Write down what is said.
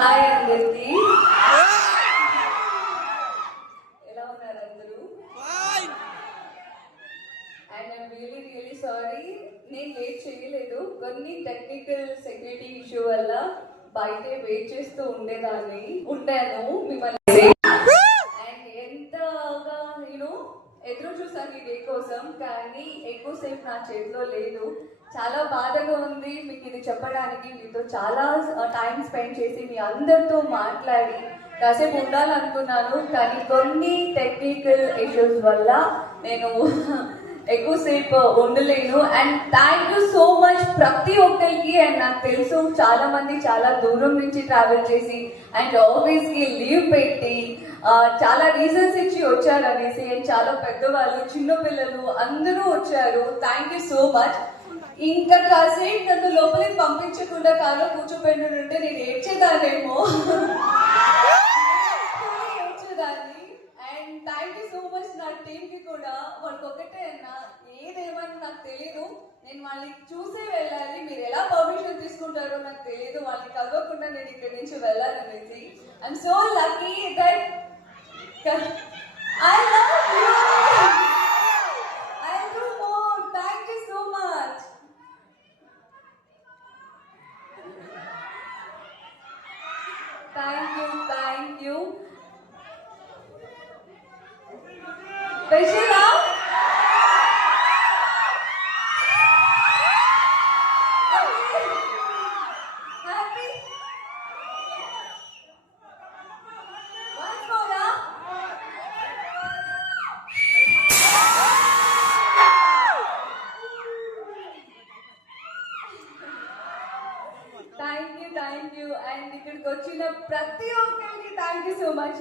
Hi అందరికి ఎలా ఉన్నారు అందరూ? అండ్ ఐమ్ రియలీ సారీ, నేను లేట్ చేయలేదు. కొన్ని టెక్నికల్ సెక్యూరిటీ ఇష్యూ వల్ల బయటే వెయిట్ చేస్తూ ఉంటాను మిమ్మల్ని. అండ్ ఎంతగా నేను ఎదురు చూసాను ఈ డే కోసం, కానీ ఎక్కువసేపు నా చేతిలో లేదు. చాలా బాధగా ఉంది మీకు ఇది చెప్పడానికి. మీతో చాలా టైం స్పెండ్ చేసి మీ అందరితో మాట్లాడి కాసేపు ఉండాలనుకున్నాను, కానీ కొన్ని టెక్నికల్ ఇష్యూస్ వల్ల నేను ఎక్కువసేపు ఉండలేను. And thank you so much ప్రతి ఒక్కరికి. అండ్ నాకు తెలుసు చాలా మంది చాలా దూరం నుంచి ట్రావెల్ చేసి అండ్ ఆఫీస్కి లీవ్ పెట్టి చాలా రీజన్స్ ఇచ్చి వచ్చారు అనేసి. అండ్ చాలా పెద్దవాళ్ళు, చిన్న పిల్లలు అందరూ వచ్చారు. Thank you so much. ఇంకా కాసేపు నన్ను లోపలికి పంపించకుండా కాలో కూర్చోపెట్టుంటే నేను ఏడ్చేదాన్నేమో. ఏడ్చేదాన్ని. And thank you so much నా టీంకి కూడా. వాళ్ళకి ఒకటే అన్నా, ఏదేమని నాకు తెలీదు, నేను వాళ్ళని చూసే వెళ్ళాలి. మీరు ఎలా పర్మిషన్ తీసుకుంటారో నాకు తెలియదు, వాళ్ళని కలవకుండా నేను ఇక్కడి నుంచి వెళ్ళాలనేసి. I'm so lucky that I love you. I'll do more. Thank you so much. Thank you. Vishila? Happy? Once more, huh? Thank you. And ఇక్కడికి వచ్చిన ప్రతి ఒక్కరికి థ్యాంక్ యూ సో మచ్.